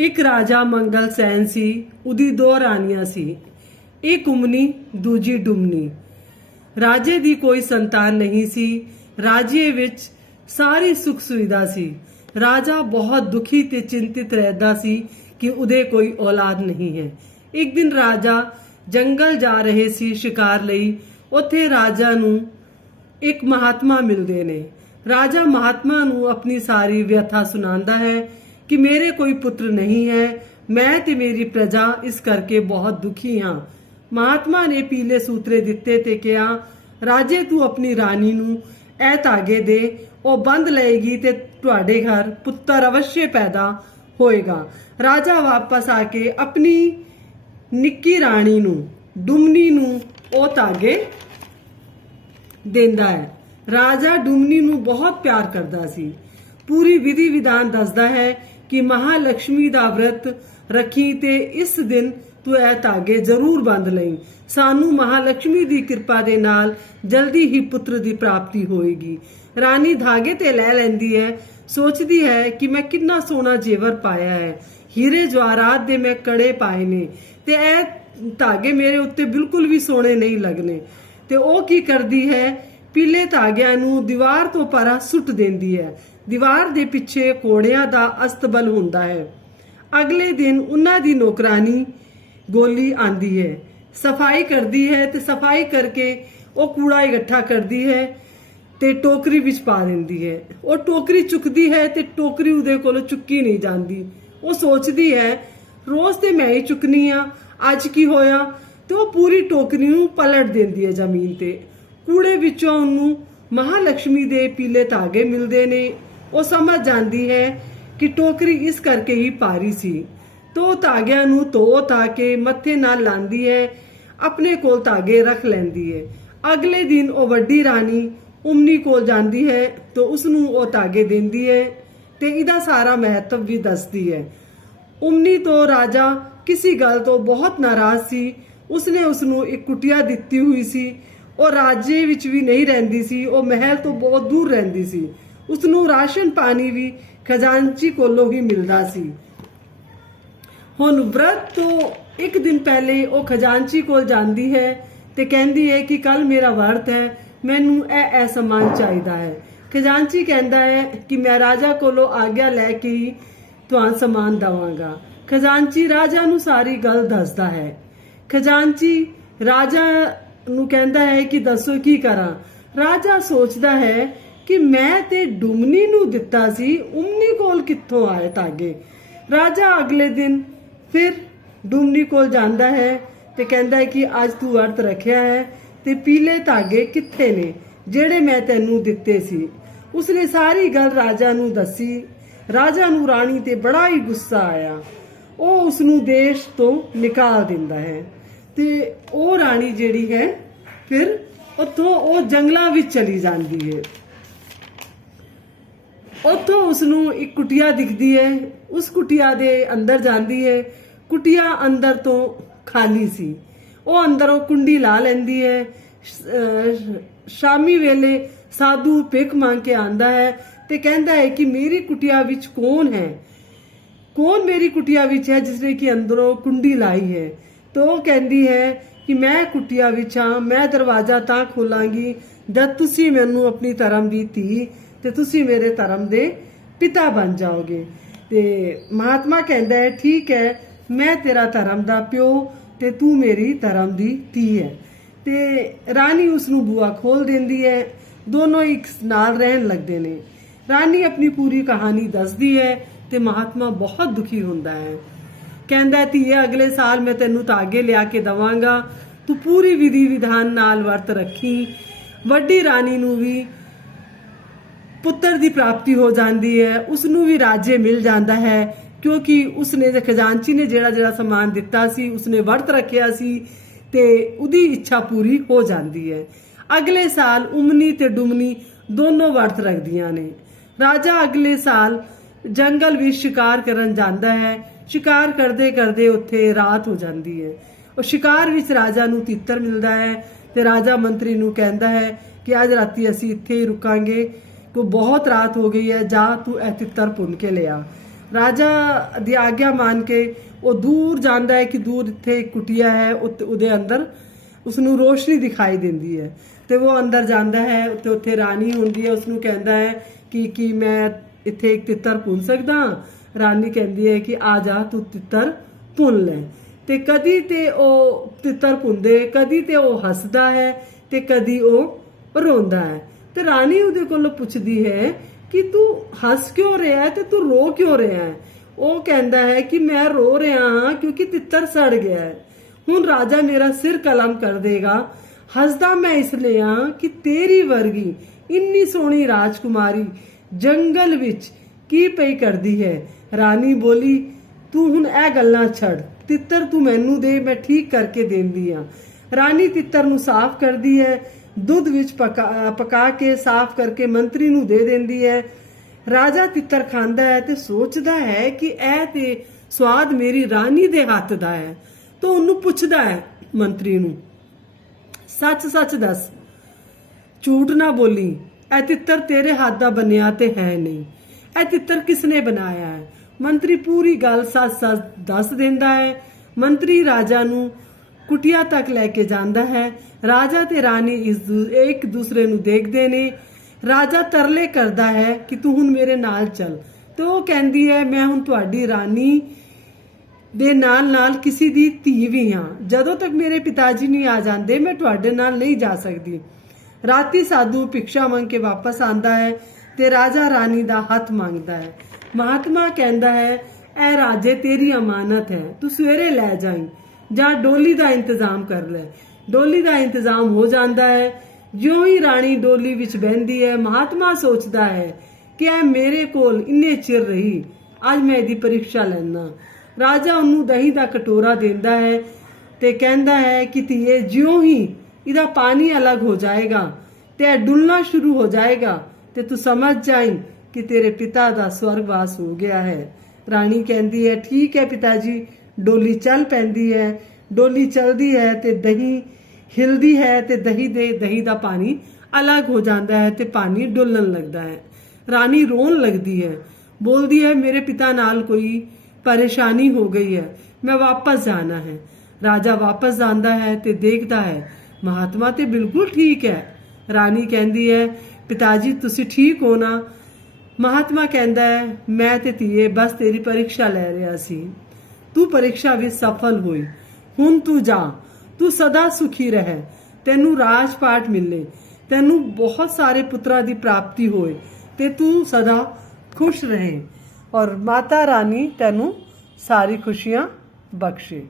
ਇੱਕ ਰਾਜਾ ਮੰਗਲ ਸੈਨ ਸੀ। ਉਹਦੀ ਦੋ ਰਾਣੀਆਂ ਸੀ, ਇੱਕ ਉਮਨੀ ਦੂਜੀ ਡੁਮਨੀ। ਰਾਜੇ ਦੀ ਕੋਈ ਸੰਤਾਨ ਨਹੀਂ ਸੀ। ਰਾਜੇ ਵਿੱਚ ਸਾਰੀ ਸੁੱਖ ਸੁਵਿਧਾ ਸੀ। ਰਾਜਾ ਬਹੁਤ ਦੁਖੀ ਤੇ ਚਿੰਤਿਤ ਰਹਿੰਦਾ ਸੀ ਕਿ ਉਹਦੇ ਕੋਈ ਔਲਾਦ ਨਹੀਂ ਹੈ। ਇੱਕ ਦਿਨ ਰਾਜਾ ਜੰਗਲ ਜਾ ਰਹੇ ਸੀ ਸ਼ਿਕਾਰ ਲਈ। ਉੱਥੇ ਰਾਜਾ ਨੂੰ ਇੱਕ ਮਹਾਤਮਾ ਮਿਲਦੇ ਨੇ। ਰਾਜਾ ਮਹਾਤਮਾ ਨੂੰ ਆਪਣੀ ਸਾਰੀ ਵਿਅਥਾ ਸੁਣਾਉਂਦਾ ਹੈ ਕਿ ਮੇਰੇ ਕੋਈ ਪੁੱਤਰ ਨਹੀਂ ਹੈ, ਮੈਂ ਤੇ ਮੇਰੀ ਪ੍ਰਜਾ ਇਸ ਕਰਕੇ ਬਹੁਤ ਦੁਖੀ ਹਾਂ। ਮਹਾਤਮਾ ਨੇ ਪੀਲੇ ਸੂਤਰੇ ਦਿੱਤੇ ਤੇ ਕਿਹਾ, ਰਾਜੇ ਤੂੰ ਆਪਣੀ ਰਾਣੀ ਨੂੰ ਇਹ ਧਾਗੇ ਦੇ, ਉਹ ਬੰਦ ਲਏਗੀ ਤੇ ਤੁਹਾਡੇ ਘਰ ਪੁੱਤਰ ਅਵਸ਼ਯ ਪੈਦਾ ਹੋਏਗਾ। ਰਾਜਾ ਵਾਪਸ ਆ ਕੇ ਆਪਣੀ ਨਿੱਕੀ ਰਾਣੀ ਨੂੰ ਡੁਮਨੀ ਨੂੰ ਉਹ ਧਾਗੇ ਦਿੰਦਾ ਹੈ। ਰਾਜਾ ਡੁਮਨੀ ਨੂੰ ਬਹੁਤ ਪਿਆਰ ਕਰਦਾ ਸੀ। ਪੂਰੀ ਵਿਧੀ ਵਿਧਾਨ ਦੱਸਦਾ ਹੈ ਕਿ ਮਹਾਲక్ష్ਮੀ ਦਾ ਵਰਤ ਰੱਖੀ ਤੇ ਇਸ ਦਿਨ ਤੂੰ ਇਹ ਧਾਗੇ ਜ਼ਰੂਰ ਬੰਦ ਲਈ। ਸਾਨੂੰ ਮਹਾਲక్ష్ਮੀ ਦੀ ਕਿਰਪਾ ਦੇ ਨਾਲ ਜਲਦੀ ਹੀ ਪੁੱਤਰ ਦੀ ਪ੍ਰਾਪਤੀ ਹੋਏਗੀ। ਰਾਣੀ ਧਾਗੇ ਤੇ ਲੈ ਲੈਂਦੀ ਹੈ। ਸੋਚਦੀ ਹੈ ਕਿ ਮੈਂ ਕਿੰਨਾ ਸੋਹਣਾ ਜੇਵਰ ਪਾਇਆ ਹੈ, ਹੀਰੇ ਜਵਾਹਰਾਤ ਦੇ ਮੈਂ ਕੜੇ ਪਾਏ ਨੇ ਤੇ ਇਹ ਧਾਗੇ ਮੇਰੇ ਉੱਤੇ ਬਿਲਕੁਲ ਵੀ ਸੋਹਣੇ ਨਹੀਂ ਲੱਗਨੇ। ਤੇ ਉਹ ਕੀ ਕਰਦੀ ਹੈ, ਪੀਲੇ ਧਾਗਿਆਂ ਨੂੰ ਦੀਵਾਰ ਤੋਂ ਪਰਾਂ ਸੁੱਟ ਦਿੰਦੀ ਹੈ। ਦੀਵਾਰ ਦੇ ਪਿੱਛੇ ਘੋੜਿਆਂ ਦਾ ਅਸਤਬਲ ਹੁੰਦਾ ਹੈ। ਅਗਲੇ ਦਿਨ ਉਹਨਾਂ ਦੀ ਨੌਕਰਾਨੀ ਗੋਲੀ ਆਂਦੀ ਹੈ, ਸਫਾਈ ਕਰਦੀ ਹੈ ਤੇ ਸਫਾਈ ਕਰਕੇ ਉਹ ਕੂੜਾ ਇਕੱਠਾ ਕਰਦੀ ਹੈ ਤੇ ਟੋਕਰੀ ਵਿੱਚ ਪਾ ਦਿੰਦੀ ਹੈ। ਉਹ ਟੋਕਰੀ ਚੁੱਕਦੀ ਹੈ ਤੇ ਟੋਕਰੀ ਉਹਦੇ ਕੋਲੋਂ ਚੁੱਕੀ ਨਹੀਂ ਜਾਂਦੀ। ਉਹ ਸੋਚਦੀ ਹੈ ਰੋਜ਼ ਤੇ ਮੈਂ ਹੀ ਚੁੱਕਨੀ ਆ, ਅੱਜ ਕੀ ਹੋਇਆ? ਤੇ ਉਹ ਪੂਰੀ ਟੋਕਰੀ ਨੂੰ ਪਲਟ ਦਿੰਦੀ ਹੈ ਜ਼ਮੀਨ ਤੇ। ਕੂੜੇ ਵਿੱਚੋਂ ਉਹਨੂੰ ਮਹਾਲక్ష్ਮੀ ਦੇ ਪੀਲੇ ਧਾਗੇ ਮਿਲਦੇ ਨੇ। ਉਹ ਸਮਝ ਜਾਂਦੀ ਹੈ ਕਿ ਟੋਕਰੀ ਇਸ ਕਰਕੇ ਹੀ ਭਾਰੀ ਸੀ। ਤੋ ਧਾਗਿਆਂ ਨੂੰ ਧੋ ਕੇ ਮੱਥੇ ਨਾਲ ਲਾਂਦੀ ਹੈ, ਆਪਣੇ ਕੋਲ ਧਾਗੇ ਰੱਖ ਲੈਂਦੀ ਹੈ। ਅਗਲੇ ਦਿਨ ਉਹ ਵੱਡੀ ਰਾਣੀ ਉਮਨੀ ਕੋਲ ਜਾਂਦੀ ਹੈ ਤੇ ਉਸਨੂੰ ਉਹ ਧਾਗੇ ਦਿੰਦੀ ਹੈ ਤੇ ਇਹਦਾ ਸਾਰਾ ਮਹੱਤਵ ਵੀ ਦੱਸਦੀ ਹੈ। ਉਮਨੀ ਤੋਂ ਰਾਜਾ ਕਿਸੇ ਗੱਲ ਤੋਂ ਬਹੁਤ ਨਾਰਾਜ਼ ਸੀ। ਉਸਨੇ ਉਸਨੂੰ ਇੱਕ ਕੁਟੀਆ ਦਿੱਤੀ ਹੋਈ ਸੀ। ਉਹ ਰਾਜੇ ਵਿੱਚ ਵੀ ਨਹੀਂ ਰਹਿੰਦੀ ਸੀ, ਉਹ ਮਹਿਲ ਤੋਂ ਬਹੁਤ ਦੂਰ ਰਹਿੰਦੀ ਸੀ। ਉਸਨੂੰ ਰਾਸ਼ਨ ਪਾਣੀ ਵੀ ਖਜ਼ਾਨਚੀ ਕੋਲੋਂ ਹੀ ਮਿਲਦਾ ਸੀ। ਹੁਣ ਵਰਤ ਤੋਂ ਇੱਕ ਦਿਨ ਪਹਿਲੇ ਉਹ ਖਜ਼ਾਨਚੀ ਕੋਲ ਜਾਂਦੀ ਹੈ ਤੇ ਕਹਿੰਦੀ ਹੈ ਕਿ ਕੱਲ ਮੇਰਾ ਵਰਤ ਹੈ, ਮੈਨੂੰ ਇਹ ਸਮਾਨ ਚਾਹੀਦਾ ਹੈ। ਖਜ਼ਾਨਚੀ ਕਹਿੰਦਾ ਹੈ ਕਿ ਮੈਂ ਰਾਜਾ ਕੋਲੋਂ ਆਗਿਆ ਲੈ ਕੇ ਹੀ ਤੁਹਾਨੂੰ ਸਮਾਨ ਦਵਾਂਗਾ। ਖਜ਼ਾਨਚੀ ਰਾਜਾ ਨੂੰ ਸਾਰੀ ਗੱਲ ਦੱਸਦਾ ਹੈ। ਖਜ਼ਾਨਚੀ ਰਾਜਾ ਨੂੰ ਕਹਿੰਦਾ ਹੈ ਕਿ ਦੱਸੋ ਕੀ ਕਰਾਂ। ਰਾਜਾ ਸੋਚਦਾ ਹੈ ਕਿ ਮੈਂ ਤੇ ਡੁਮਨੀ ਨੂੰ ਦਿੱਤਾ ਸੀ, ਉਮਨੀ ਕੋਲ ਕਿੱਥੋਂ ਆਏ ਧਾਗੇ। ਰਾਜਾ ਅਗਲੇ ਦਿਨ ਫਿਰ ਡੁਮਨੀ ਕੋਲ ਜਾਂਦਾ ਹੈ ਤੇ ਕਹਿੰਦਾ ਹੈ ਕਿ ਅੱਜ ਤੂੰ ਵਰਤ ਰੱਖਿਆ ਹੈ ਤੇ ਪੀਲੇ ਧਾਗੇ ਕਿੱਥੇ ਨੇ ਜਿਹੜੇ ਮੈਂ ਤੈਨੂੰ ਦਿੱਤੇ ਸੀ। ਉਸਨੇ ਸਾਰੀ ਗੱਲ ਰਾਜਾ ਨੂੰ ਦੱਸੀ। ਰਾਜਾ ਨੂੰ ਰਾਣੀ ਤੇ ਬੜਾ ਹੀ ਗੁੱਸਾ ਆਇਆ। ਉਹ ਉਸਨੂੰ ਦੇਸ਼ ਤੋਂ ਨਿਕਾਲ ਦਿੰਦਾ ਹੈ ਤੇ ਉਹ ਰਾਣੀ ਜਿਹੜੀ ਹੈ ਫਿਰ ਉੱਥੋਂ ਉਹ ਜੰਗਲਾਂ ਵਿੱਚ ਚਲੀ ਜਾਂਦੀ ਹੈ। ਉੱਥੋਂ ਉਸਨੂੰ ਇੱਕ ਕੁਟੀਆ ਦਿਖਦੀ ਹੈ। ਉਸ ਕੁਟੀਆ ਦੇ ਅੰਦਰ ਜਾਂਦੀ ਹੈ। ਕੁਟੀਆ ਅੰਦਰ ਤੋਂ ਖਾਲੀ ਸੀ। ਉਹ ਅੰਦਰੋਂ ਕੁੰਡੀ ਲਾ ਲੈਂਦੀ ਹੈ। ਸ਼ਾਮੀ ਵੇਲੇ ਸਾਧੂ ਭਿੱਖ ਮੰਗ ਕੇ ਆਂਦਾ ਹੈ ਤੇ ਕਹਿੰਦਾ ਹੈ ਕਿ ਮੇਰੀ ਕੁਟੀਆ ਵਿੱਚ ਕੌਣ ਹੈ, ਕੌਣ ਮੇਰੀ ਕੁਟੀਆ ਵਿੱਚ ਹੈ ਜਿਸਨੇ ਕਿ ਅੰਦਰੋਂ ਕੁੰਡੀ ਲਾਈ ਹੈ। तो वो कहती है कि मैं कुटिया विच हाँ, मैं दरवाजा तां खोलांगी जद तुसी मैनू अपनी धर्म दी धी ते तुसी मेरे धर्म दे पिता बन जाओगे। ते महात्मा कहता है ठीक है, मैं तेरा धर्म दा प्यो ते तू मेरी धर्म दी धी है। ते रानी उसनू बूआ खोल देंदी है। दोनों एक नाल रहन लगते ने। रानी अपनी पूरी कहानी दसदी है ते महात्मा बहुत दुखी होंदा है। कहता धीए अगले साल मैं तेनू धागे लिया के दवांगा, तू पूरी विधि विधान नाल वर्त रखी। वड्डी रानी नू भी पुत्र दी प्राप्ति हो जाती है, उसनू भी राज्य मिल जाता है क्योंकि उसने खजानची ने जेड़ा जेड़ा समान दिता सी उसने वर्त रखिया सी ते उदी इच्छा पूरी हो जाती है। अगले साल उमनी ते डुमनी दोनों वर्त रखदियां ने। राजा अगले साल जंगल विच शिकार करन जांदा है। शिकार करते करते उत्थे रात हो जाती है। और शिकार विच राजा नू तीतर मिलता है ते राजा मंत्री नू कहता है कि अज राती असीं इत्थे ही रुकांगे, कोई बहुत रात हो गई है, जा तू ए तीतर भुन के ले आ। ਰਾਜਾ ਦੀ ਆਗਿਆ ਮੰਨ ਕੇ ਉਹ ਦੂਰ ਜਾਂਦਾ ਹੈ ਕਿ ਦੂਰ ਇੱਥੇ ਇੱਕ ਕੁਟੀਆ ਹੈ, ਉਹਦੇ ਅੰਦਰ ਉਸਨੂੰ ਰੋਸ਼ਨੀ ਦਿਖਾਈ ਦਿੰਦੀ ਹੈ ਤੇ ਉਹ ਅੰਦਰ ਜਾਂਦਾ ਹੈ ਤੇ ਉੱਥੇ ਰਾਣੀ ਹੁੰਦੀ ਹੈ। ਉਸਨੂੰ ਕਹਿੰਦਾ ਹੈ ਕਿ ਮੈਂ ਇੱਥੇ ਇੱਕ ਤਿੱਤਰ ਭੁੰਨ ਸਕਦਾ। ਰਾਣੀ ਕਹਿੰਦੀ ਹੈ ਕਿ ਆ ਜਾ ਤੂੰ ਤਿੱਤਰ ਭੁੰਨ ਲੈ। ਤੇ ਕਦੀ ਤੇ ਉਹ ਤਿੱਤਰ ਭੁੰਨਦੇ, ਕਦੀ ਤੇ ਉਹ ਹੱਸਦਾ ਹੈ ਤੇ ਕਦੀ ਉਹ ਰੋਂਦਾ ਹੈ। ਤੇ ਰਾਣੀ ਉਹਦੇ ਕੋਲੋਂ ਪੁੱਛਦੀ ਹੈ ਕਿ ਤੂੰ ਹੱਸ ਕਿਉਂ ਰਿਹਾ ਹੈ ਤੇ ਤੂੰ ਰੋ ਕਿਉਂ ਰਿਹਾ ਹੈ। ਉਹ ਕਹਿੰਦਾ ਹੈ ਕਿ ਮੈਂ ਰੋ ਰਿਹਾ ਹਾਂ ਕਿਉਂਕਿ ਤਿੱਤਰ ਸੜ ਗਿਆ ਹੈ। ਹੁਣ ਰਾਜਾ ਮੇਰਾ ਸਿਰ ਕਲਮ ਕਰ ਦੇਗਾ। ਹੱਸਦਾ ਮੈਂ ਇਸ ਲਈ ਹਾਂ ਕਿ ਤੇਰੀ ਵਰਗੀ ਇੰਨੀ ਸੋਹਣੀ ਰਾਜਕੁਮਾਰੀ ਜੰਗਲ ਵਿੱਚ ਕੀ ਪਈ ਕਰਦੀ ਹੈ। ਰਾਣੀ ਬੋਲੀ ਤੂੰ ਹੁਣ ਇਹ ਗੱਲਾਂ ਛੱਡ, ਤਿੱਤਰ ਤੂੰ ਮੈਨੂੰ ਦੇ, ਮੈਂ ਠੀਕ ਕਰਕੇ ਦੇਂਦੀ ਆ। ਰਾਣੀ ਤਿੱਤਰ ਨੂੰ ਸਾਫ਼ ਕਰਦੀ ਹੈ, ਦੁੱਧ ਵਿੱਚ ਪਕਾ ਕੇ ਸਾਫ਼ ਕਰਕੇ ਮੰਤਰੀ ਨੂੰ ਦੇ ਦਿੰਦੀ ਹੈ। ਰਾਜਾ ਤਿੱਤਰ ਖਾਂਦਾ ਹੈ ਤੇ ਸੋਚਦਾ ਹੈ ਕਿ ਇਹ ਤੇ ਸਵਾਦ ਮੇਰੀ ਰਾਣੀ ਦੇ ਹੱਥ ਦਾ ਹੈ। ਤਾਂ ਉਹਨੂੰ ਪੁੱਛਦਾ ਹੈ ਮੰਤਰੀ ਨੂੰ, ਸੱਚ ਸੱਚ ਦੱਸ, ਝੂਠ ਨਾ ਬੋਲੀ, ਇਹ ਤਿੱਤਰ ਤੇਰੇ ਹੱਥ ਦਾ ਬਣਿਆ ਤੇ ਹੈ ਨਹੀਂ, ਇਹ ਤਿੱਤਰ ਕਿਸਨੇ ਬਣਾਇਆ ਹੈ। ਮੰਤਰੀ ਪੂਰੀ ਗੱਲ ਸੱਚ ਸੱਚ ਦੱਸ ਦਿੰਦਾ ਹੈ। ਮੰਤਰੀ ਰਾਜਾ ਨੂੰ ਕੁਟੀਆ ਤੱਕ ਲੈ ਕੇ ਜਾਂਦਾ ਹੈ। ਰਾਜਾ ਤੇ ਰਾਣੀ ਇੱਕ ਦੂਸਰੇ ਨੂੰ ਦੇਖਦੇ ਨੇ। ਰਾਜਾ ਤਰਲੇ ਕਰਦਾ ਹੈ ਕਿ ਤੂੰ ਹੁਣ ਮੇਰੇ ਨਾਲ ਚੱਲ, ਤੇ ਉਹ ਕਹਿੰਦੀ ਹੈ ਮੈਂ ਹੁਣ ਤੁਹਾਡੀ ਰਾਣੀ ਦੇ ਨਾਲ ਨਾਲ ਕਿਸੇ ਦੀ ਧੀ ਵੀ ਹਾਂ। ਜਦੋਂ ਤੱਕ ਮੇਰੇ ਪਿਤਾ ਜੀ ਨਹੀਂ ਆ ਜਾਂਦੇ ਮੈਂ ਤੁਹਾਡੇ ਨਾਲ ਨਹੀਂ ਜਾ ਸਕਦੀ। ਰਾਤੀ ਸਾਧੂ ਭਿਕਸ਼ਾ ਮੰਗ ਕੇ ਵਾਪਸ ਆਂਦਾ ਹੈ ਤੇ ਰਾਜਾ ਰਾਣੀ ਦਾ ਹੱਥ ਮੰਗਦਾ ਹੈ। ਮਹਾਤਮਾ ਕਹਿੰਦਾ ਹੈ ਇਹ ਰਾਜੇ ਤੇਰੀ ਅਮਾਨਤ ਹੈ, ਤੂੰ ਸਵੇਰੇ ਲੈ ਜਾਈਂ, ਜਾਂ ਡੋਲੀ ਦਾ ਇੰਤਜ਼ਾਮ ਕਰ ਲੈ। ਡੋਲੀ ਦਾ ਇੰਤਜ਼ਾਮ ਹੋ ਜਾਂਦਾ ਹੈ। ਜਿਉਂ ਹੀ ਰਾਣੀ ਡੋਲੀ ਵਿੱਚ ਬਹਿੰਦੀ ਹੈ, ਮਹਾਤਮਾ ਸੋਚਦਾ ਹੈ ਕਿ ਇਹ ਮੇਰੇ ਕੋਲ ਇੰਨੇ ਚਿਰ ਰਹੀ, ਅੱਜ ਮੈਂ ਇਹਦੀ ਪਰੀਖਿਆ ਲੈਣਾ। ਰਾਜਾ ਉਹਨੂੰ ਦਹੀਂ ਦਾ ਕਟੋਰਾ ਦਿੰਦਾ ਹੈ ਤੇ ਕਹਿੰਦਾ ਹੈ ਕਿ ਧੀਏ ਜਿਉਂ ਹੀ ਇਹਦਾ ਪਾਣੀ ਅਲੱਗ ਹੋ ਜਾਏਗਾ ਤੇ ਇਹ ਡੁੱਲਣਾ ਸ਼ੁਰੂ ਹੋ ਜਾਏਗਾ ਤੇ ਤੂੰ ਸਮਝ ਜਾਈਂ ਕਿ ਤੇਰੇ ਪਿਤਾ ਦਾ ਸਵਰਗਵਾਸ ਹੋ ਗਿਆ ਹੈ। ਰਾਣੀ ਕਹਿੰਦੀ ਹੈ ਠੀਕ ਹੈ ਪਿਤਾ ਜੀ। ਡੋਲੀ ਚੱਲ ਪੈਂਦੀ ਹੈ। ਡੋਲੀ ਚੱਲਦੀ ਹੈ ਤੇ ਦਹੀਂ ਹਿਲਦੀ ਹੈ ਤੇ ਦਹੀਂ ਦਾ ਪਾਣੀ ਅਲੱਗ ਹੋ ਜਾਂਦਾ ਹੈ ਤੇ ਪਾਣੀ ਡੁੱਲਣ ਲੱਗਦਾ ਹੈ। ਰਾਣੀ ਰੋਣ ਲੱਗਦੀ ਹੈ, ਬੋਲਦੀ ਹੈ ਮੇਰੇ ਪਿਤਾ ਨਾਲ ਕੋਈ ਪਰੇਸ਼ਾਨੀ ਹੋ ਗਈ ਹੈ, ਮੈਂ ਵਾਪਸ ਜਾਣਾ ਹੈ। ਰਾਜਾ ਵਾਪਸ ਜਾਂਦਾ ਹੈ ਤੇ ਦੇਖਦਾ ਹੈ ਮਹਾਤਮਾ ਤੇ ਬਿਲਕੁਲ ਠੀਕ ਹੈ। ਰਾਣੀ ਕਹਿੰਦੀ ਹੈ ਪਿਤਾ ਜੀ ਤੁਸੀਂ ਠੀਕ ਹੋ ਨਾ। ਮਹਾਤਮਾ ਕਹਿੰਦਾ ਹੈ ਮੈਂ ਤੇ ਧੀਏ ਬਸ ਤੇਰੀ ਪਰੀਖਿਆ ਲੈ ਰਿਹਾ ਸੀ, ਤੂੰ ਪਰੀਖਿਆ ਵਿੱਚ ਸਫਲ ਹੋਈ, ਹੁਣ ਤੂੰ ਜਾ, ਤੂੰ ਸਦਾ ਸੁਖੀ ਰਹਿ, ਤੈਨੂੰ ਰਾਜ ਪਾਟ ਮਿਲੇ, ਤੈਨੂੰ ਬਹੁਤ ਸਾਰੇ ਪੁੱਤਰਾਂ ਦੀ ਪ੍ਰਾਪਤੀ ਹੋਏ ਤੇ ਤੂੰ ਸਦਾ ਖੁਸ਼ ਰਹੇ ਔਰ ਮਾਤਾ ਰਾਣੀ ਤੈਨੂੰ ਸਾਰੀ ਖੁਸ਼ੀਆਂ ਬਖਸ਼ੇ।